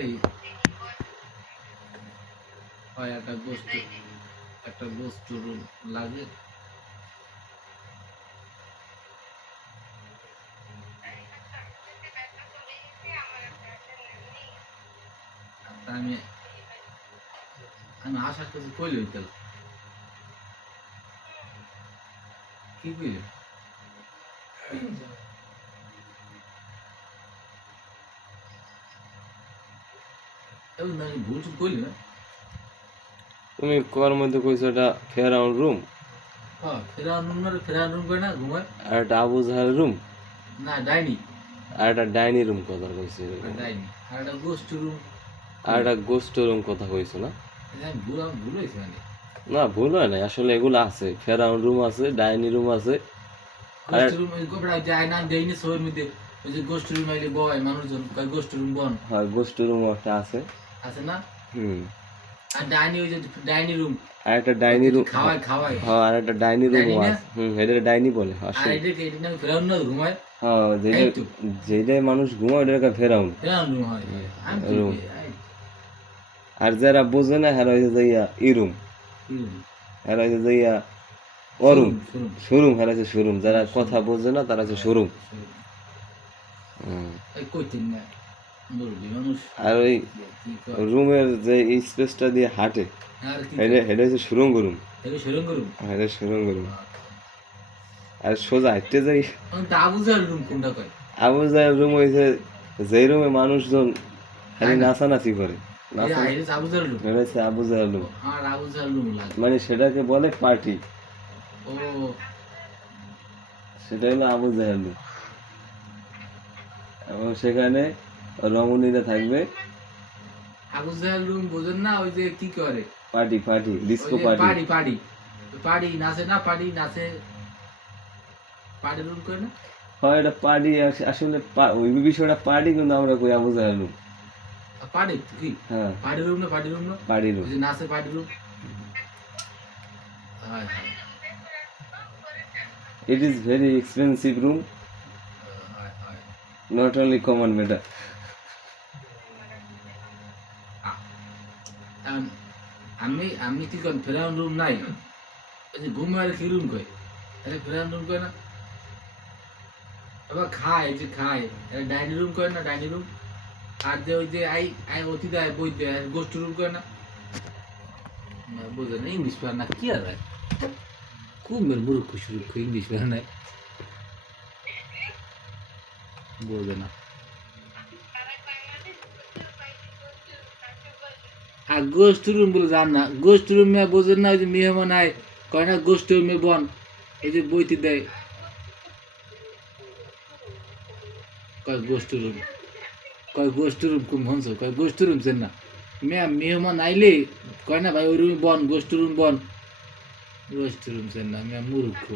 এই হয় একটা গোষ্ঠ একটা গোষ্ঠ লাগে। আমি আমি আশা করছি কইলে হইতে কি কইলে এই না ভুল টুল কইলি না? তুমি কর মধ্যে কইছো এটা ফেরাউন রুম? হ্যাঁ ফেরান রুম না ফেরান রুম করে না ঘুমায়? আর একটা আবু জাহেল রুম? না ডাইনি। আর একটা ডাইনি রুম কথা কইছো ডাইনি। আর রুম। একটা গোস্ট রুম কথা কইছো না? ভুল ভুল হয়েছে মানে। না ভুল হয় না আসলে এগুলো আছে। ফেরাউন রুম আছে ডাইনি রুম আছে। গোষ্ঠ রুম ওই গোপড়া যায় না দেয়নি সবার মধ্যে। ওই যে গোষ্ঠ রুম আইলে বয় মানুষজন রুম বন? হয় গোস্ট রুম একটা আছে। আছে না? হুম। আর ডাইনি ওই যে ডাইনি রুম। আর একটা ডাইনি রুম। খাওয়ায় খাওয়ায়। হ্যাঁ আর একটা ডাইনি রুম আছে। হুম এটা ডাইনি বলে আর আসলে এটাকে এটা নাকি ফেরাউন না ঘুমায়। হ্যাঁ যেটা মানুষ ঘুমায় ওটাকে ফেরাউন। ফেরাউন রুম হয়। রুম। আর যারা বোঝে না হেরা হয়েছে যাইয়া ইরুম কি রুম? হেরা হয়েছে যাইয়া অরুম শোরুম হেরা হচ্ছে শোরুম যারা কথা বোঝে না তারা হচ্ছে শোরুম হুম। না মুরব্বী মানুষ আর ওই রুমের যে স্পেসটা দিয়ে হাঁটে হেডে হেডে হচ্ছে সুরঙ্গ রুম। এটা সুরঙ্গ রুম? রুম। আর সোজা হাঁটতে যাই। আবু রুম হয়েছে যেই রুমে মানুষজন খালি নাচানাচি করে। আবু রুম? মানে সেটাকে বলে পার্টি। সেটা হলো আবু জাহেল রুম। এবং সেখানে রমণীরা থাকবে। আবুজার রুম বোঝেন না ওই যে কি করে? Party party disco party party. Party party. নাচে না পার্টি নাচে। পার্টি রুম করে না? হয় এটা পার্টি আসলে ওই বিষয়টা পার্টি কিন্তু আমরা কই আবু জাহেল রুম। পার্টি? কি? হ্যাঁ। পার্টি রুম না পার্টি রুম না? Party room. নাচে পার্টি রুম। হায় হায়। It is very expensive room হায় হায়। নট অনলি আম- আমি কি করেন ফেরাউন রুম নাই? ওই যে ঘুমার কি রুম কয় আরে ফেরাউন রুম কয় না? আবার খায় যে খায়। আরে ডাইনিং রুম করে না ডাইনিং রুম আর যে ওই যে আই আই অতিথি আয় বই দেয় গোষ্ঠ রুম করে না? না, বোঝে না ইংলিশ পার না কি আর কুমের মূর্খ সুরক্ষ ইংলিশ পার নাই বোঝে না। আর গোষ্ঠ রুম বলে জান না। গোষ্ঠ রুমে বোঝেন না ওই যে মেহমান আয় কয় না গোষ্ঠ রুমে বন। এই যে বইতে দেয় কয় গোষ্ঠ রুম কয় গোষ্ঠ রুম কুম হনস কয় গোষ্ঠ রুম চেন না। ম্যাম মেহমান আইলে কয় না, ভাই ওই রুমে বন গোষ্ঠ রুম বন। গোষ্ঠ রুম চেন না ম্যাম মূর্খ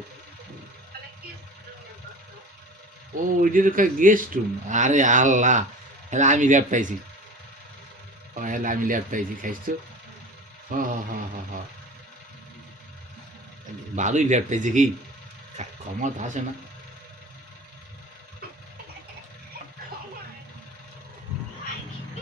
ও ওইটার কয় গেস্ট রুম আরে আল্লাহ আমি ও হ্যাঁ আমি ল্যাব পাইছি খাইছো? হ হ হ হ ভালোই ল্যাব পাইছি কি? ক্ষমা তো না।